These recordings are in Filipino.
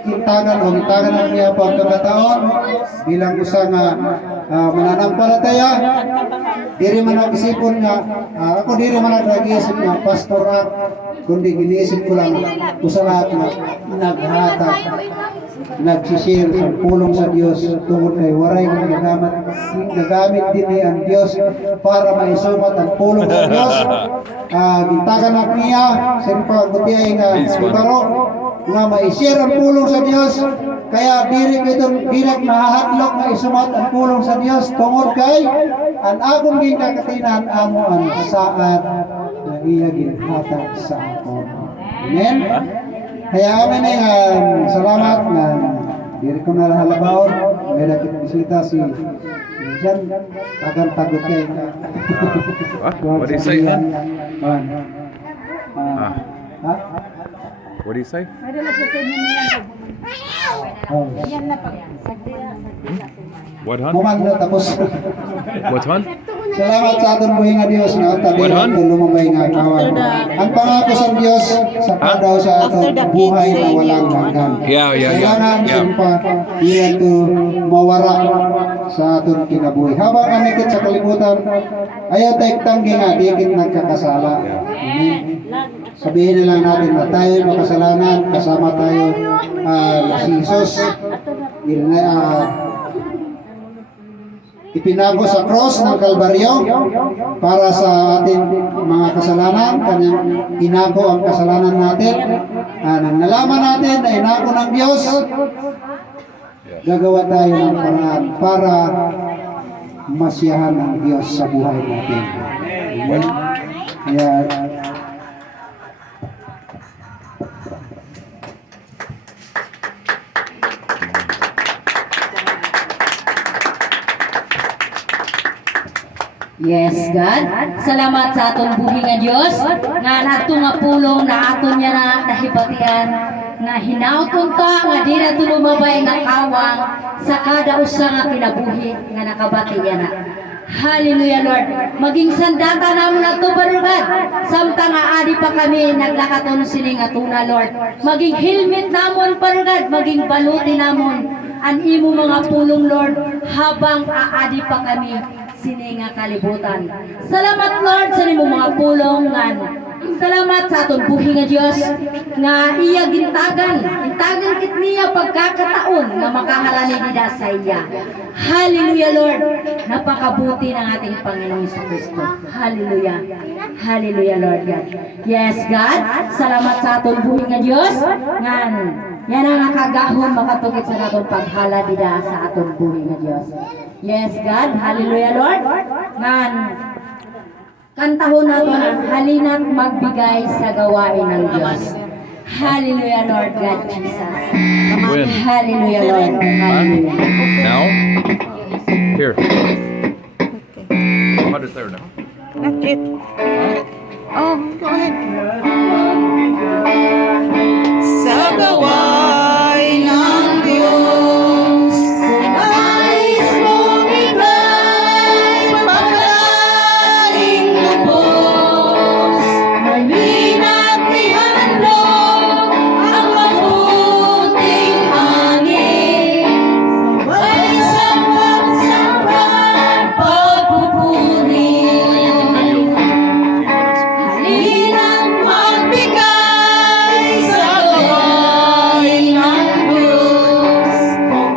Kintagan o kintagan ang niya pagkakataon bilang usa nga mananampalataya. Diri man ang isipon nga ako diri man ang nag-iisip nga pastor kundi giniisip ko lang usa lahat nga naghatag nagsishare sa pulong sa Dios tungod kay waray gagamit din ang Dios para maisumat ang pulong sa Dios. Gintagan ang niya siyempre gutiyay nga ibaro nga ma-share ang pulong sa Dios, kaya diri kitong bilang nahahatlok na isumat ang pulong sa Dios tungod kay ang akong ginakatinan amo ang saad na iya ginhatag sa akon. Amen. Kaya amin ay salamat na diri ko na halabaon may dakit bisita si Jan agang tagot kay. What do you say? What do you say? What hon? Muman na tapos. What hon? Salamat sa atong buhay nga Dios nga tabi ang lumabay nga kawan. Ang pangako sa Dios sa daw sa atong buhay na walang hanggan. Yeah. Kailangan pa iyan to mawara sa atong kinabuhi. Habang kami kit sa kalibutan, ayaw tayo tanggi nga di kit nagkakasala. Sabihin na lang natin na tayo makasalanan, kasama tayo si Jesus. Ipinago sa cross ng Kalbaryo para sa ating mga kasalanan. Kanyang inako ang kasalanan natin. Nang nalaman natin na inako ng Diyos, gagawa tayo ng paraan para masiyahan ng Diyos sa buhay natin. Amen. Kaya yes, God. Salamat sa atong buhi nga Dios nga nato nga pulong na aton niya na nahibatian nga hinauton ta nga di na lumabay nga kawang sa kada usa nga kinabuhi nga nakabatiya na. Hallelujah, Lord. Maging sandata namon ato barugad. Samtang nga adi pa kami naglakaton sining atuna, Lord. Maging helmet namon barugad, maging baluti namon an imo mga pulong, Lord, habang aadi pa kami sini nga kalibutan. Salamat, Lord, sa nimo mga pulong nga. Salamat sa atong buhi nga Dios nga iya gintagan kit niya pagkakataon nga makahalali nida sa iya. Hallelujah, Lord. Napakabuti ng ating Panginoong Kristo. Hallelujah. Hallelujah, Lord God. Yes, God. Salamat sa atong buhi nga Dios nga yan ang nakagahon makatugit sa atong paghala nida sa atong buhi nga Dios. Yes, God. Hallelujah, Lord. Ngan kantahon nato ang halina't magbigay sa gawain ng Diyos. Hallelujah, Lord God Jesus. When? Hallelujah, Lord. Hallelujah. Now? Here. What is there now? Not it. Oh, go ahead. Sa gawain ng Diyos, nais mong iba'y pagkaling lubos, halina't ihandog ang mabuting hangin, sabay sa pagsambang pagpupuri. Halina't magbigay sa gawain ng Diyos,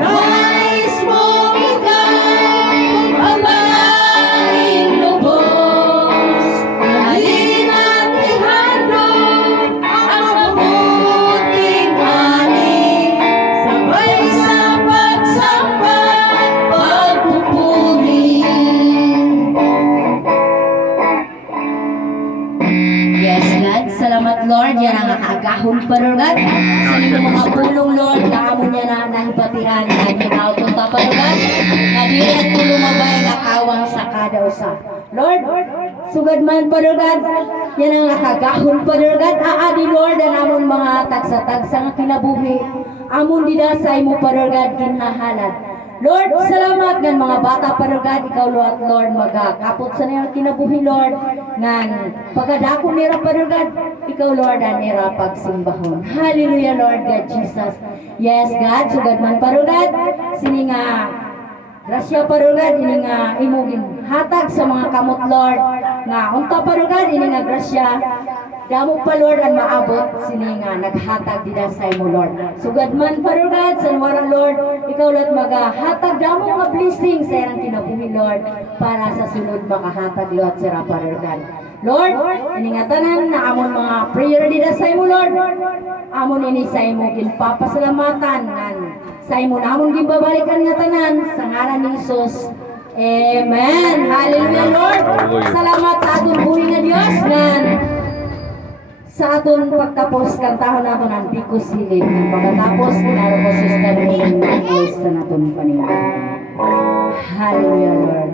nais mong ika'y pagmalaking lubos, halina't ihandog ang mabuting hangin, sabay sa pagsamba at pagpupuri. Yes, God. Salamat, Lord. Yan ang agahon pa, Lord God. Sa inyong mga pulong, Lord, na amo niya na nahibatiran na ginauton ta pa, Lord God. Na di at tulumabay na kawang sa kada usa. Lord, sugad man pa, Lord God. Yan ang nakagahon pa, Lord God. Aadi, Lord, ang amon mga tagsa-tagsa nga kinabuhi. Amon dida sa imo pa, Lord God, kinhahalad. Lord, salamat ng mga bata parugad, ikaw Lord, magakapot sa niyang kinabuhi Lord, ngan pagkadako nira parugad, ikaw Lord, ang nira pagsimbahon. Hallelujah Lord God Jesus. Yes God, sugad man parugad, sini nga grasya parugad, ini nga imugin hatag sa mga kamot Lord, nga unta parugad, ini nga grasya, damo pa Lord ang maabot, sini nga naghatag dida sa imo Lord. Sugad man parugad, sa wara Lord, ikaw Lord magahatag damo nga blessing sa irang kinabuhi Lord, para sa sunod makahatag Lord sa parugad. Lord, ini nga tanan na amon mga prayer dida sa imo Lord, amon ini sa imo ginpapasalamatan ngan sa imo namon gibabalikan nga tanan sa ngalan ni Jesus. Amen. Hallelujah Lord. Hallelujah. Salamat sa atong buhi nga Dios ngan sa atong pagtapos kantahon nato ng Biko Silid. Pagkatapos kinaro ko sister ng voice na naton paningin. Hallelujah Lord.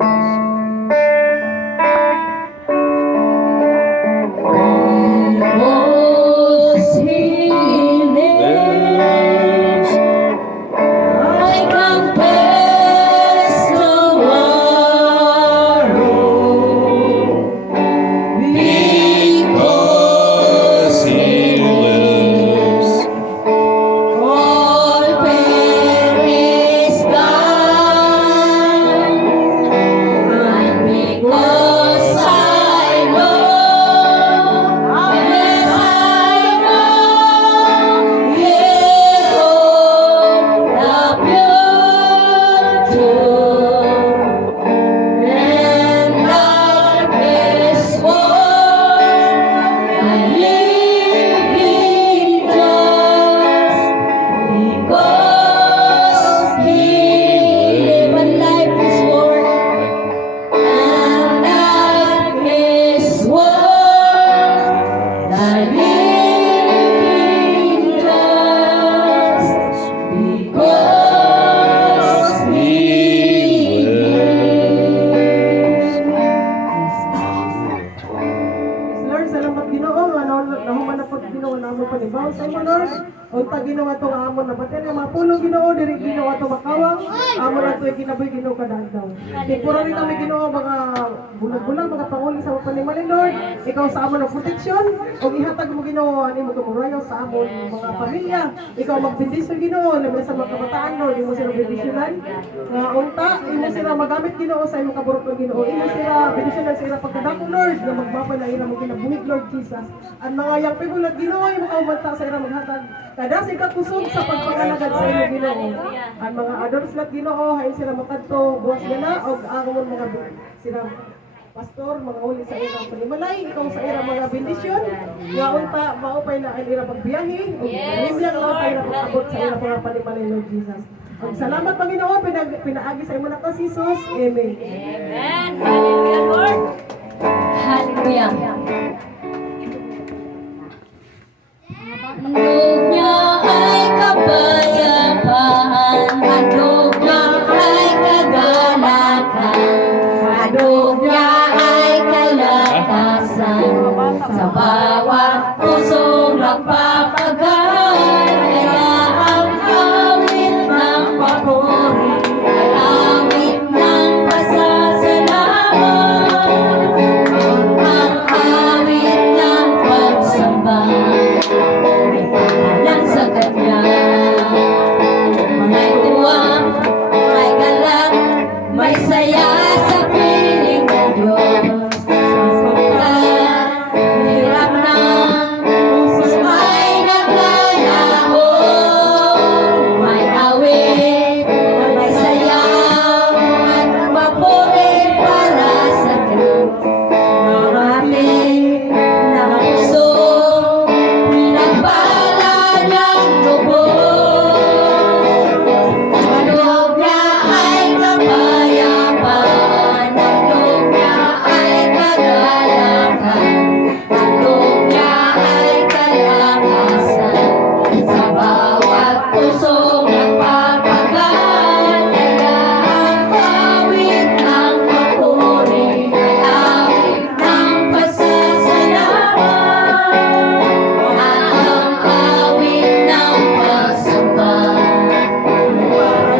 Biko Silid, I confess tomorrow, Because he lives. all pain is gone, and because I know, yes I know, He owns the beauty, and darkness was, I live in trust, because He lives, and life is worth, and darkness was, I live in trust, because He lives. Lord, salamat Ginoo nga nahuman na pag Ginoo namo panibaw sa imo Lord. Unta Ginoo tong amon na baten nga mga pulong Ginoo diri Ginoo to makawang. Amon na toy kinabuhi Ginoo kadagdaw. Tipuro rin kami Ginoo mga bulag-bulag mga panguli sa panimalin Lord. Ikaw sa amon ng proteksyon ug ihatag mo Ginoo ani mo kamurayo sa amon mga pamilya. Ikaw magbendisyon Ginoo labi sa mga kabataan Lord, imo sila bendisyonan. Nga unta imo sila magamit Ginoo sa imong kaburot Ginoo. Imo sila bendisyonan sa ira pagkadako Lord nga magbapay na ira mo kinabuhi Lord Jesus. Ang mga yang pigulat Ginoo imo kaumanta sa ira maghatag kada sila kusog sa pagpangalagad sa imo Ginoo. Ang mga adults lat Ginoo hay sila makadto buwas gana og amon mga sila pastor mga uli sa irang panimalay ikaw sa irang mga bendisyon nga unta maupay na ang irang pagbiyahe ug limlang lang tayo na abot sa irang mga panimalay Lord Jesus. Ug salamat Panginoon pinaagi sa imo na to Jesus. Amen. Amen. Hallelujah Lord. Hallelujah. Handog niya ay kapayapaan, handog niya ay kagalakan, handog niya ay kalakasan, sa bawat pusong nagpapagal, kaya ang awit ng papuri, ay awit ng pasasalamat, ang awit ng pagsamba. Lang sa kanya, may tuwa, may galak, may saya sa piling ng Diyos. Sa hirap ng may naglalahon, may awit, may sayaw, at papuri para sa Diyos. Ating ng puso, pinagbala ng lubos. Handog niya ay kapayapaan, handog niya ay kagalakan, handog niya ay kalakasan, sa bawat pusong nagpapagal, kaya ang awit ng papuri, ay awit ng pasasalamat, at ang awit ng pagsamba,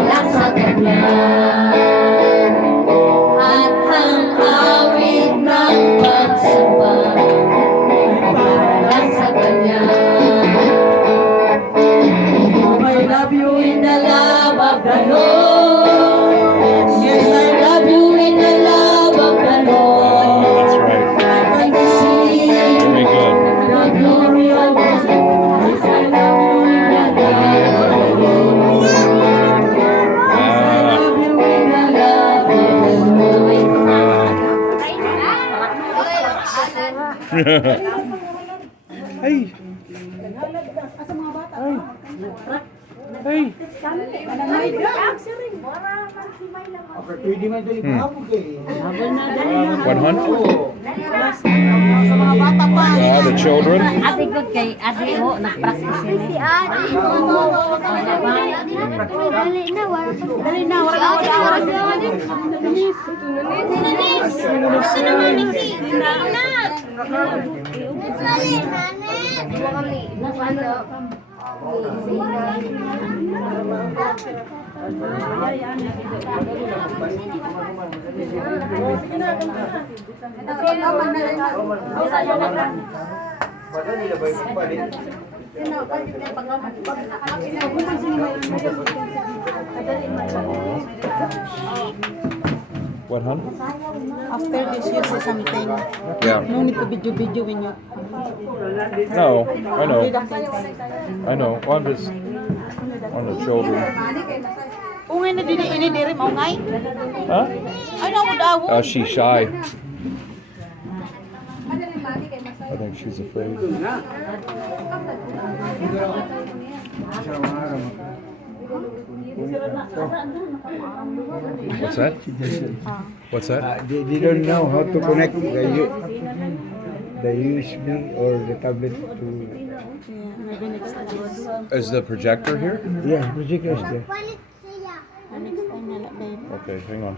lang sa Kanya. of the Lord. Yes, I love you with the love of the Lord. That's right. I can see Very good. the glory of His Lord. Yes, I love you with the love of the Lord. Yes, I love you with the love of the Lord. Hey. Hey. Pwede man ito ipahabog eh. 100? The children? Ate good kay ate ho, nag-practice yun. Si ate. Dali na, wala na oras. What, hon? After this, you say something. Yeah. No need to video when you No, I know. read after. I know. Well, I'm just on the children. Ungay na din ini diri mo ngay. Huh? Ay na mo daw. She's shy. I think she's afraid. What's that? What's that? They don't know how to connect the USB or the tablet to. Maybe next time. Is the projector here? Yeah, projector is there. Next time na lang, babe. Okay, hang on.